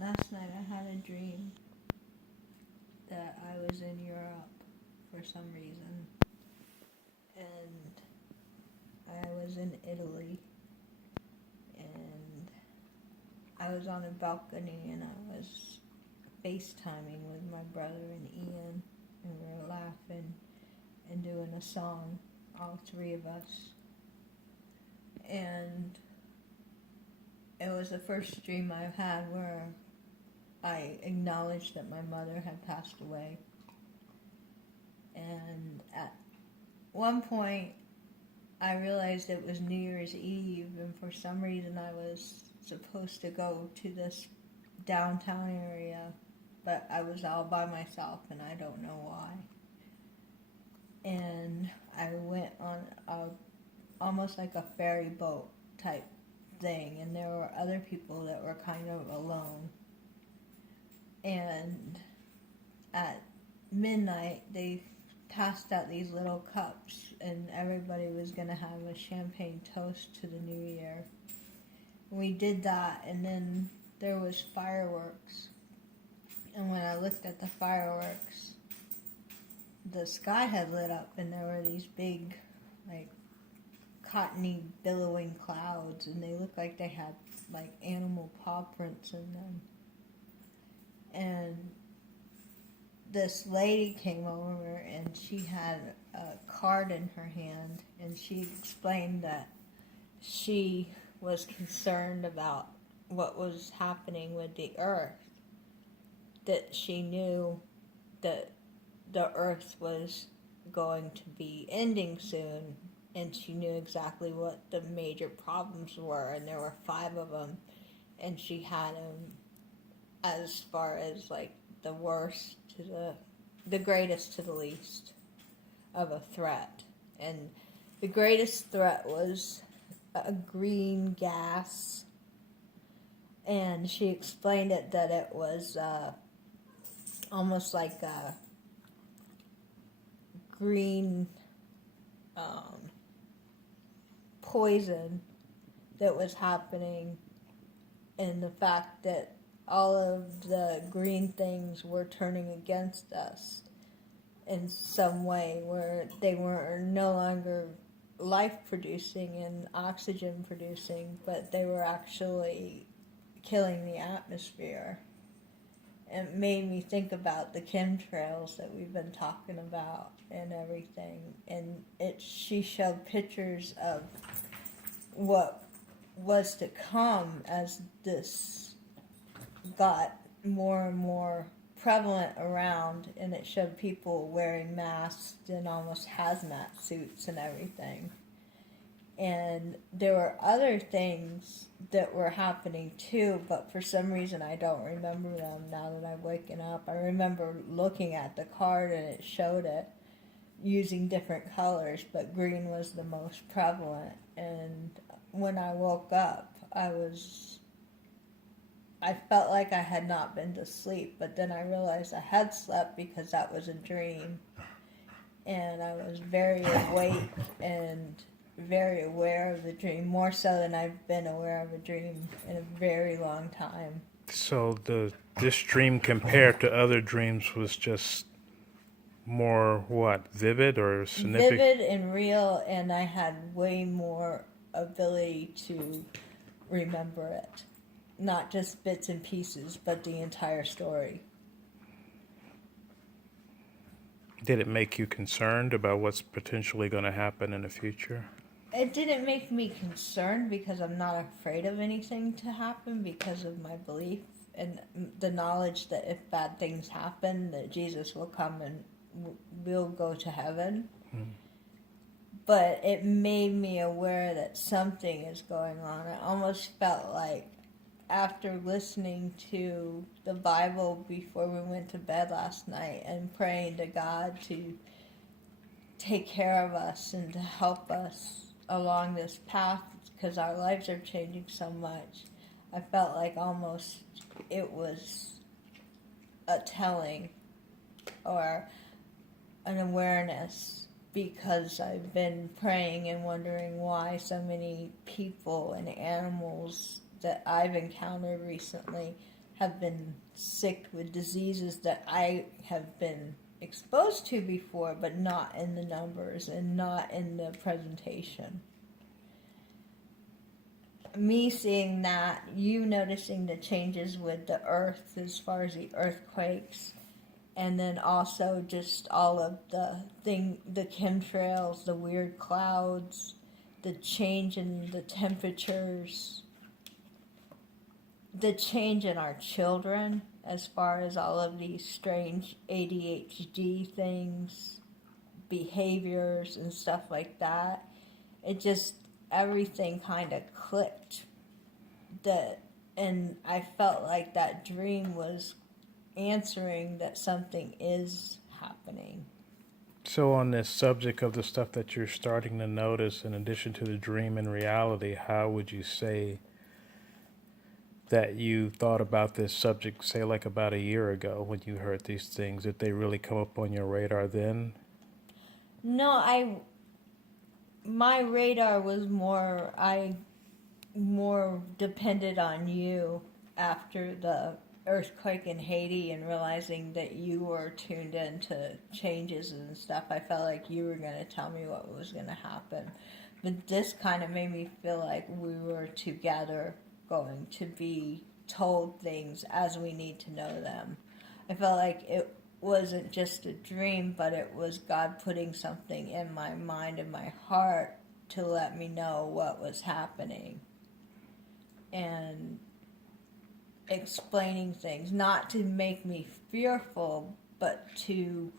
Last night I had a dream that I was in Europe for some reason, and I was in Italy, and I was on a balcony, and I was FaceTiming with my brother and Ian, and we were laughing and doing a song, all three of us. And it was the first dream I've had where I acknowledged that my mother had passed away. And at one point, I realized it was New Year's Eve, and for some reason I was supposed to go to this downtown area, but I was all by myself, and I don't know why. And I went on almost like a ferry boat type thing, and there were other people that were kind of alone. And at midnight, they passed out these little cups, and everybody was going to have a champagne toast to the new year. We did that, and then there was fireworks. And when I looked at the fireworks, the sky had lit up, and there were these big, like, cottony, billowing clouds, and they looked like they had, like, animal paw prints in them. And this lady came over, and she had a card in her hand, and she explained that she was concerned about what was happening with the earth, that she knew that the earth was going to be ending soon, and she knew exactly what the major problems were, and there were 5 of them, and she had them as far as, like, the worst to the greatest to the least of a threat. And the greatest threat was a green gas, and she explained it that it was almost like a green poison that was happening, and the fact that all of the green things were turning against us in some way, where they were no longer life producing and oxygen producing, but they were actually killing the atmosphere. It made me think about the chemtrails that we've been talking about and everything. And she showed pictures of what was to come as this got more and more prevalent around, and it showed people wearing masks and almost hazmat suits and everything. And there were other things that were happening too, but for some reason I don't remember them now that I've waken up. I remember looking at the card, and it showed it using different colors, but green was the most prevalent. And when I woke up, I felt like I had not been to sleep, but then I realized I had slept because that was a dream. And I was very awake and very aware of the dream, more so than I've been aware of a dream in a very long time. So this dream compared to other dreams was just more, what, vivid or significant? Vivid and real, and I had way more ability to remember it. Not just bits and pieces, but the entire story. Did it make you concerned about what's potentially going to happen in the future? It didn't make me concerned because I'm not afraid of anything to happen because of my belief and the knowledge that if bad things happen, that Jesus will come and we'll go to heaven. Mm. But it made me aware that something is going on. I almost felt like after listening to the Bible before we went to bed last night and praying to God to take care of us and to help us along this path because our lives are changing so much, I felt like almost it was a telling or an awareness, because I've been praying and wondering why so many people and animals that I've encountered recently have been sick with diseases that I have been exposed to before, but not in the numbers and not in the presentation. Me seeing that, you noticing the changes with the earth as far as the earthquakes, and then also just all of the chemtrails, the weird clouds, the change in the temperatures, the change in our children as far as all of these strange ADHD things, behaviors and stuff like that. It just, everything kind of clicked. And I felt like that dream was answering that something is happening. So on this subject of the stuff that you're starting to notice, in addition to the dream and reality, how would you say that you thought about this subject, say like about a year ago when you heard these things? Did they really come up on your radar then? No, my radar was more depended on you after the earthquake in Haiti and realizing that you were tuned into changes and stuff. I felt like you were going to tell me what was going to happen. But this kind of made me feel like we were together going to be told things as we need to know them. I felt like it wasn't just a dream, but it was God putting something in my mind and my heart to let me know what was happening. And explaining things, not to make me fearful, but to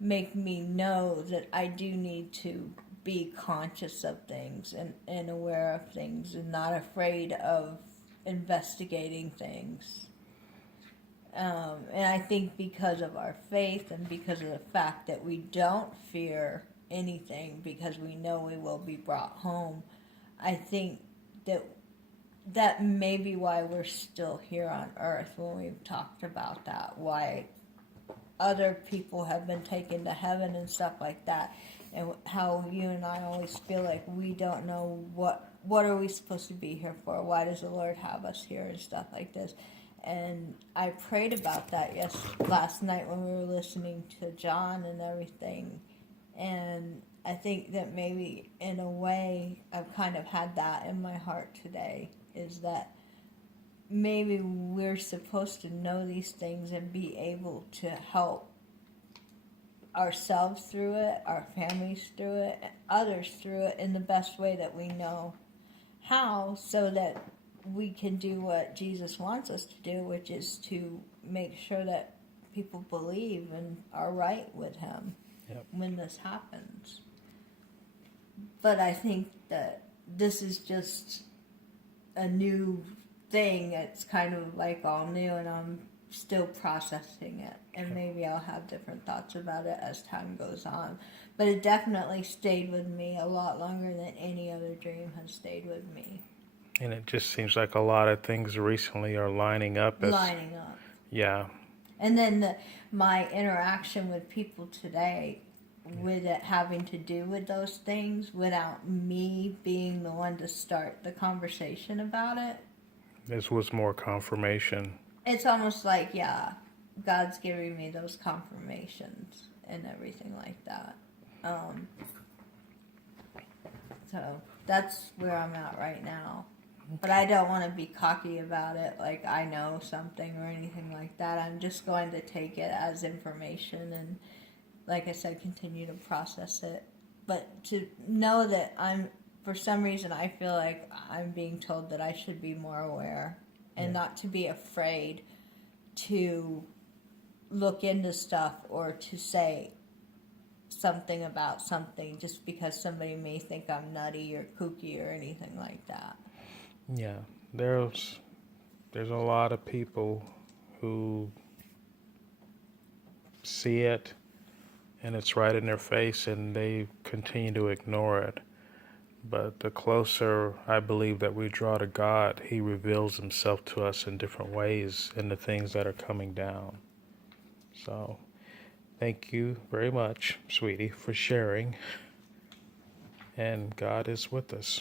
make me know that I do need to be conscious of things and aware of things and not afraid of investigating things. And I think because of our faith and because of the fact that we don't fear anything because we know we will be brought home, I think that may be why we're still here on earth when we've talked about that, why other people have been taken to heaven and stuff like that, and how you and I always feel like we don't know what are we supposed to be here for, why does the Lord have us here and stuff like this. And I prayed about that last night when we were listening to John and everything, and I think that maybe in a way I've kind of had that in my heart today, is that maybe we're supposed to know these things and be able to help ourselves through it, our families through it, and others through it in the best way that we know how, so that we can do what Jesus wants us to do, which is to make sure that people believe and are right with Him when this happens. But I think that this is just a new thing. It's kind of like all new, and I'm still processing it, and maybe I'll have different thoughts about it as time goes on. But it definitely stayed with me a lot longer than any other dream has stayed with me. And it just seems like a lot of things recently are lining up. Yeah. And then my interaction with people today, with it having to do with those things, without me being the one to start the conversation about it. This was more confirmation. It's almost like, God's giving me those confirmations and everything like that. So that's where I'm at right now. But I don't want to be cocky about it, like I know something or anything like that. I'm just going to take it as information and, like I said, continue to process it. But to know that for some reason, I feel like I'm being told that I should be more aware and not to be afraid to look into stuff or to say something about something just because somebody may think I'm nutty or kooky or anything like that. Yeah, there's a lot of people who see it and it's right in their face and they continue to ignore it. But the closer I believe that we draw to God, He reveals Himself to us in different ways in the things that are coming down. So thank you very much, sweetie, for sharing. And God is with us.